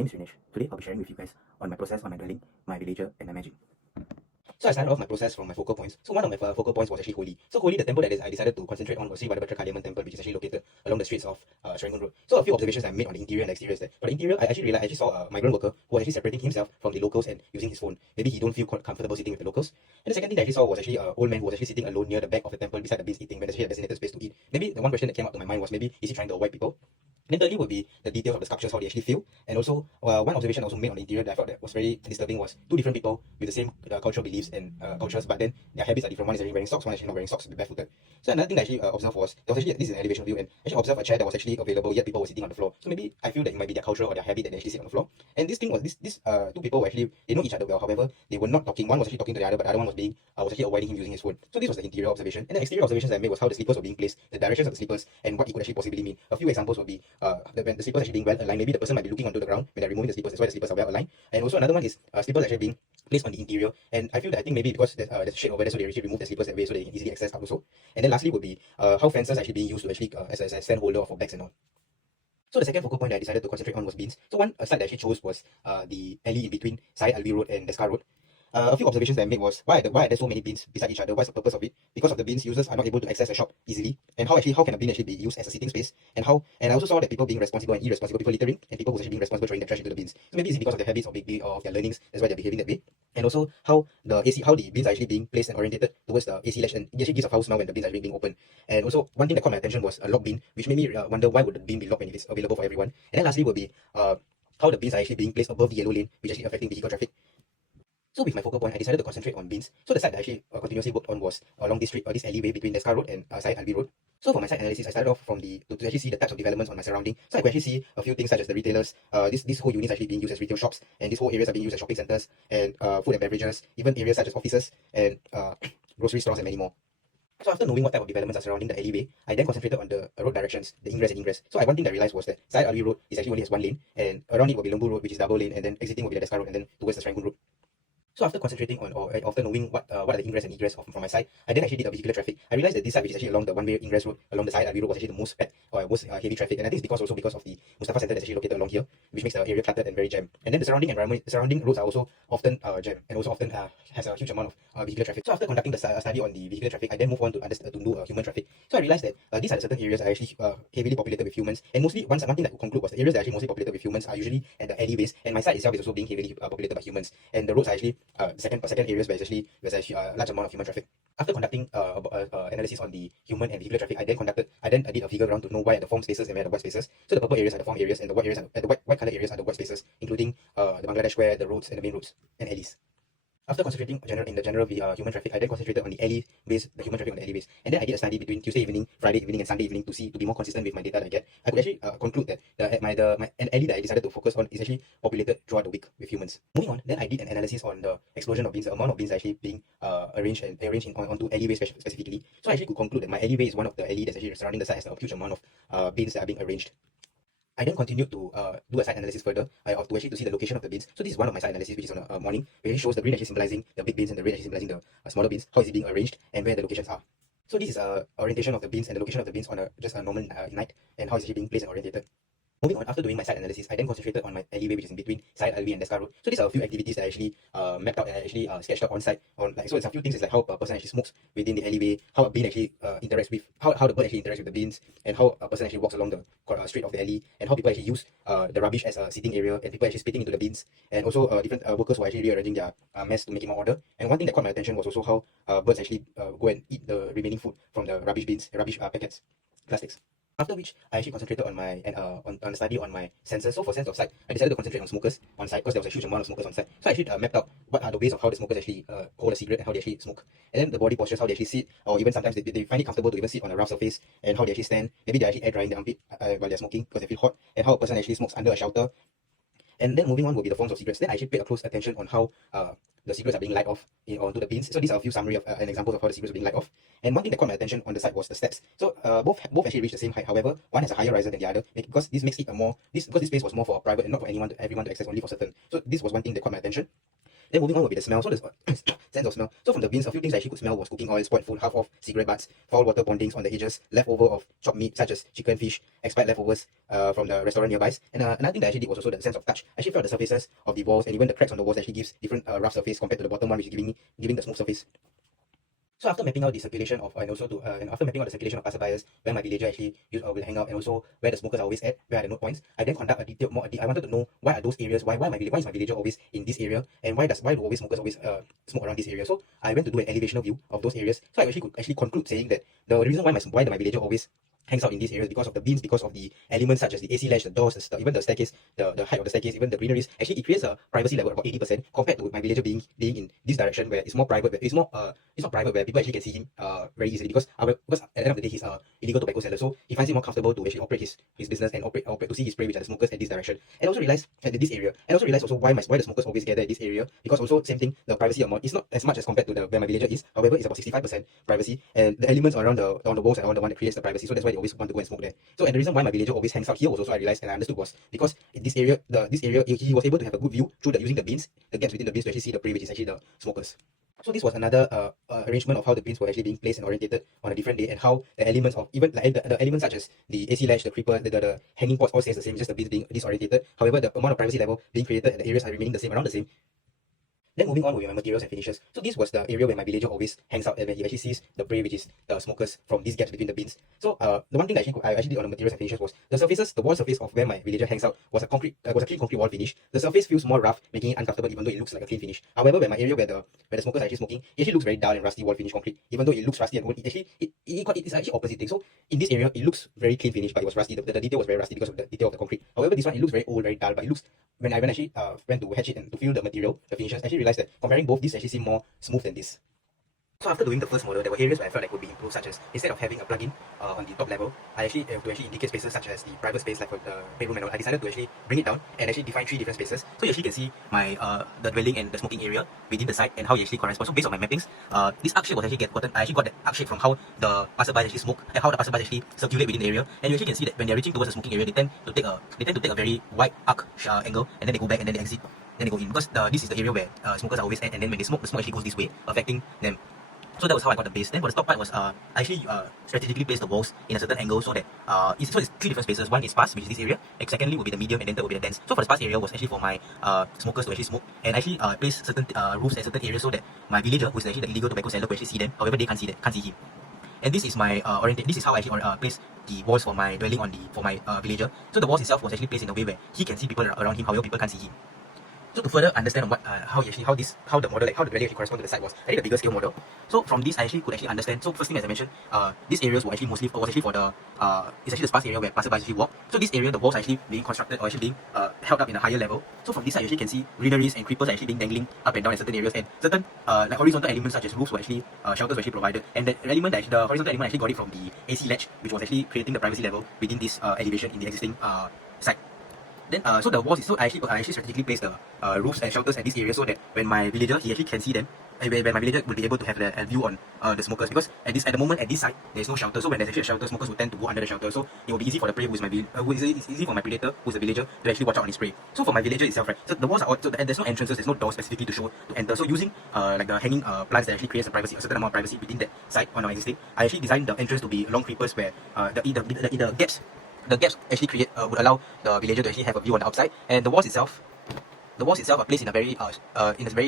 name is Vinesh. Today I'll be sharing with you guys on my process on my dwelling, my villager, and my magic. So I started off my process from my focal points. So one of my focal points was actually Holi. So Holi, the temple that I decided to concentrate on was Sri Vallabhadra Kaliamman temple, which is actually located along the streets of Serangoon Road. So a few observations I made on the interior and exterior is that. For the interior, I actually realized I actually saw a migrant worker who was actually separating himself from the locals and using his phone. Maybe he don't feel comfortable sitting with the locals. And the second thing that I actually saw was actually an old man who was actually sitting alone near the back of the temple beside the beans eating when there's actually a designated space to eat. Maybe the one question that came up to my mind was maybe is he trying to avoid people? And then thirdly would be the details of the sculptures, how they actually feel. And also, one observation I also made on the interior that I thought that was very disturbing was two different people with the same cultural beliefs and cultures, but then their habits are different. One is actually wearing socks, one is actually not wearing socks, barefooted. So another thing that I actually observed was, there was actually, this is an elevation view, and actually observed a chair that was actually available, yet people were sitting on the floor. So maybe I feel that it might be their culture or their habit that they actually sit on the floor. And this thing was, these two people were actually, they know each other well, however, they were not talking. One was actually talking to the other, but the other one was actually avoiding him using his phone. So this was the interior observation. And the exterior observations I made was how the slippers were being placed, the directions of the slippers, and what it could actually possibly mean. A few examples would be when the slippers actually being well aligned. Maybe the person might be looking onto the ground when they're removing the slippers. That's why the slippers are well aligned. And also another one is slippers actually being placed on the interior. And I feel that I think maybe because there's a shade over there, so they actually remove the slippers that way so they can easily access out also. And then lastly would be how fences are actually being used to actually as a stand holder for bags and all. So the second focal point that I decided to concentrate on was bins. So one site that I actually chose was the alley in between Syed Alwi Road and Deskar Road. A few observations that I made was why are there so many bins beside each other? What's the purpose of it? Because of the bins, users are not able to access the shop easily. And how can a bin actually be used as a sitting space? And I also saw that people being responsible and irresponsible, people littering, and people who's actually being responsible throwing their trash into the bins. So maybe it's because of their habits or of their learnings, that's why they're behaving that way. And also how the bins are actually being placed and orientated towards the AC latch, and it actually gives a foul smell when the bins are actually being open. And also one thing that caught my attention was a locked bin, which made me wonder why would the bin be locked when it is available for everyone. And then lastly would be how the bins are actually being placed above the yellow lane, which is actually affecting vehicle traffic. So with my focal point, I decided to concentrate on bins. So the site that I actually continuously worked on was along this street or this alleyway between Deskar Road and Syed Alwi Road. So for my site analysis, I started off from to actually see the types of developments on my surrounding. So I could actually see a few things such as the retailers. This whole unit is actually being used as retail shops, and these whole areas are being used as shopping centers and food and beverages, even areas such as offices and grocery stores and many more. So after knowing what type of developments are surrounding the alleyway, I then concentrated on the road directions, the ingress and ingress. So one thing that I realized was that Syed Alwi Road is actually only has one lane, and around it will be Lembu Road, which is double lane, and then exiting will be the Deskar Road, and then towards the Serangoon Road. So after concentrating on, or after knowing what are the ingress and egress from my side, I then actually did a vehicular traffic. I realized that this side, which is actually along the one-way ingress road, along the Syed Alwi Road, was actually the most packed or most heavy traffic. And I think it's because of the Mustafa Center that's actually located along here, which makes the area cluttered and very jammed. And then the surrounding roads are also often jammed and also often has a huge amount of vehicular traffic. So after conducting the study on the vehicular traffic, I then move on to do human traffic. So I realized that these are the certain areas that are actually heavily populated with humans. And mostly, one thing that I could conclude was the areas that are actually mostly populated with humans are usually at the alleyways. And my side itself is also being heavily populated by humans. And the roads are actually second areas where there's actually a large amount of human traffic. After conducting analysis on the human and vehicular traffic, I then did a figure round to know why are the form spaces and where are the white spaces. So the purple areas are the form areas, and the white color areas are the white spaces, including the Bangladesh Square, the roads and the main roads and alleys. After concentrating in the general human traffic, I then concentrated on the alleyways, the human traffic on the alleyways. And then I did a study between Tuesday evening, Friday evening, and Sunday evening to be more consistent with my data that I get. I could actually conclude that an alley that I decided to focus on is actually populated throughout the week with humans. Moving on, then I did an analysis on the explosion of bins, the amount of bins actually being arranged onto alleyways specifically. So I actually could conclude that my alleyway is one of the alley that's actually surrounding the site, has a huge amount of bins that are being arranged. I then continued to do a site analysis further to see the location of the bins. So this is one of my site analysis, which is on a morning, where it shows the green actually symbolizing the big bins and the red actually symbolizing the smaller bins, how is it being arranged and where the locations are. So this is orientation of the bins and the location of the bins on just a normal night, and how it's actually being placed and orientated. Moving on, after doing my site analysis, I then concentrated on my alleyway, which is in between Syed Alwi and Deskar Road. So these are a few activities that I actually mapped out and I actually sketched out on site. So it's a few things, it's like how a person actually smokes within the alleyway, how a bin actually interacts with, how the bird actually interacts with the bins, and how a person actually walks along the street of the alley, and how people actually use the rubbish as a sitting area, and people actually spitting into the bins, and also different workers who are actually rearranging their mess to make it more order. And one thing that caught my attention was also how birds actually go and eat the remaining food from the rubbish bins, rubbish packets, plastics. After which, I actually concentrated on my on the study on my sensors. So for sense of sight, I decided to concentrate on smokers on site because there was a huge amount of smokers on site. So I actually mapped out what are the ways of how the smokers actually hold a cigarette and how they actually smoke. And then the body postures, how they actually sit, or even sometimes they find it comfortable to even sit on a rough surface, and how they actually stand. Maybe they're actually air drying their armpit while they're smoking because they feel hot, and how a person actually smokes under a shelter. And then moving on will be the forms of cigarettes. Then I actually paid a close attention on how the cigarettes are being light off onto the bins. So these are a few summary of and examples of how the cigarettes are being light off. And one thing that caught my attention on the site was the steps. So both actually reach the same height. However, one has a higher riser than the other because this makes it because this space was more for a private and not for everyone to access, only for certain. So this was one thing that caught my attention. Then moving on will be the smell. So the sense of smell. So from the bins, a few things I actually could smell was cooking oil, spoiled food, half off cigarette butts, foul water bondings on the edges, leftover of chopped meat such as chicken, fish, expired leftovers from the restaurant nearby. And another thing that I actually did was also the sense of touch. I actually felt the surfaces of the walls and even the cracks on the walls actually gives different rough surface compared to the bottom one, which is giving the smooth surface. So after mapping out the circulation of and after mapping out the circulation of passerbyers, where my villager actually will hang out, and also where the smokers are always at, where are the note points, I then conduct a detailed I wanted to know why are those areas, why is my villager always in this area, and why do smokers always smoke around this area. So I went to do an elevational view of those areas. So I could actually conclude saying that the reason why my villager always hangs out in these areas because of the beams, because of the elements such as the AC latch, the doors, even the staircase, the height of the staircase, even the greeneries. Actually, it creates a privacy level of about 80% compared to my villager being in this direction where it's more private, where it's not private, where people actually can see him very easily because at the end of the day he's illegal tobacco seller, so he finds it more comfortable to actually operate his business and operate to see his prey, which are the smokers, at this direction. And also realize at this area, and also realize also why the smokers always gather at this area, because also same thing, the privacy amount is not as much as compared to where my villager is. However, it's about 65% privacy, and the elements around the walls are the one that creates the privacy. So that's why they always want to go and smoke there. So and the reason why my villager always hangs out here was also, I realized and I understood, was because in this area he was able to have a good view through using the bins, the gaps between the bins, to actually see the prey, which is actually the smokers. So this was another arrangement of how the bins were actually being placed and orientated on a different day, and how the elements of even the elements such as the AC latch, the creeper, the hanging pots all stays the same, just the bins being disorientated. However, the amount of privacy level being created at the areas are remaining the same, around the same. Then moving on with my materials and finishes. So this was the area where my villager always hangs out and where he actually sees the prey, which is the smokers, from these gaps between the bins. So the one thing that I actually did on the materials and finishes was the wall surface of where my villager hangs out was a clean concrete wall finish. The surface feels more rough, making it uncomfortable even though it looks like a clean finish. However, where my area where the smokers are actually smoking, it actually looks very dull and rusty wall finish concrete. Even though it looks rusty and old, it's actually opposite thing. So in this area, it looks very clean finish, but it was rusty. The detail was very rusty because of the detail of the concrete. However, this one, it looks very old, very dull, but it looks, when I actually went to hatch it and to feel the material, the finishes, I actually realized that comparing both, this actually seem more smooth than this. So after doing the first model, there were areas where I felt like would be improved, such as instead of having a plugin on the top level, I actually to actually indicate spaces such as the private space, like for the bedroom and all, I decided to actually bring it down and actually define 3 different spaces. So you actually can see my the dwelling and the smoking area within the site and how it actually corresponds. So based on my mappings, this arc shape was actually I actually got that arc shape from how the passerby actually smoke and how the passerby actually circulate within the area. And you actually can see that when they're reaching towards the smoking area, they tend to take a very wide arc angle, and then they go back and then they exit. Then they go in, because this is the area where smokers are always at, and then when they smoke, the smoke actually goes this way, affecting them. So that was how I got the base. Then for the top part was I actually strategically placed the walls in a certain angle so that it's 3 different spaces. One is sparse, which is this area, and secondly will be the medium, and then third will be the dense. So for the sparse area was actually for my smokers to actually smoke, and actually place certain roofs at certain areas so that my villager, who is actually the illegal tobacco seller, could actually see them. However, they can't see him. And this is my this is how I actually placed the walls for my dwelling for my villager. So the walls itself was actually placed in a way where he can see people around him, however people can't see him. So to further understand on what how the model, like how the dwelling actually correspond to the site, was I did a bigger scale model. So from this I could actually understand. So first thing, as I mentioned, these areas were actually was actually for the it's actually the sparse area where passersby actually walk. So this area, the walls are actually being constructed or actually being held up in a higher level. So from this side you actually can see greeneries and creepers are actually being dangling up and down in certain areas, and certain like horizontal elements such as roofs were actually shelters were actually provided. And the horizontal element actually got it from the AC latch, which was actually creating the privacy level within this elevation in the existing site. Then so the walls, I actually strategically placed the roofs and shelters at this area so that when my villager, he actually can see them, when my villager will be able to have a view on the smokers, because at the moment at this site there is no shelter. So when there's actually a shelter, smokers will tend to go under the shelter. So it will be easy for the prey, it's easy for my predator, who is the villager, to actually watch out on his prey. So for my villager itself, right, so the walls are and there's no entrances, there's no doors specifically to enter. So using like the hanging plants that actually creates a certain amount of privacy within that site on our existing, I actually designed the entrance to be long creepers where the gaps actually would allow the villager to actually have a view on the outside, and the walls itself are placed in a very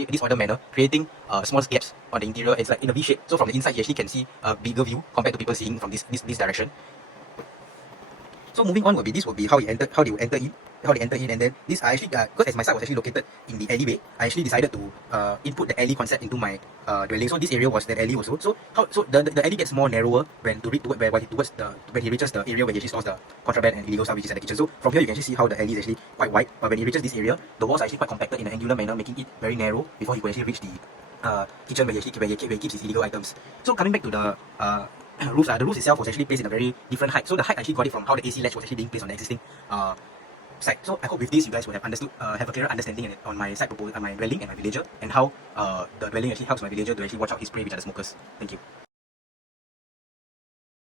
disordered manner, creating small gaps on the interior. It's like in a V shape. So from the inside, you actually can see a bigger view compared to people seeing from this direction. So moving on this will be how they enter in, and then this I actually because as my site was actually located in the alleyway, I actually decided to input the alley concept into my dwelling. So this area was that alley also. So the alley gets more narrower when he reaches the area where he actually stores the contraband and illegal stuff, which is at the kitchen. So from here you can actually see how the alley is actually quite wide, but when he reaches this area, the walls are actually quite compacted in an angular manner, making it very narrow before he could actually reach the kitchen where he keeps his illegal items. So coming back to the roofs, the roof itself was actually placed in a very different height. So the height actually got it from how the AC latch was actually being placed on the existing site. So I hope with this you guys would have understood, have a clearer understanding on my site proposal, my dwelling and my villager, and how the dwelling actually helps my villager to actually watch out his prey, which are the smokers. Thank you.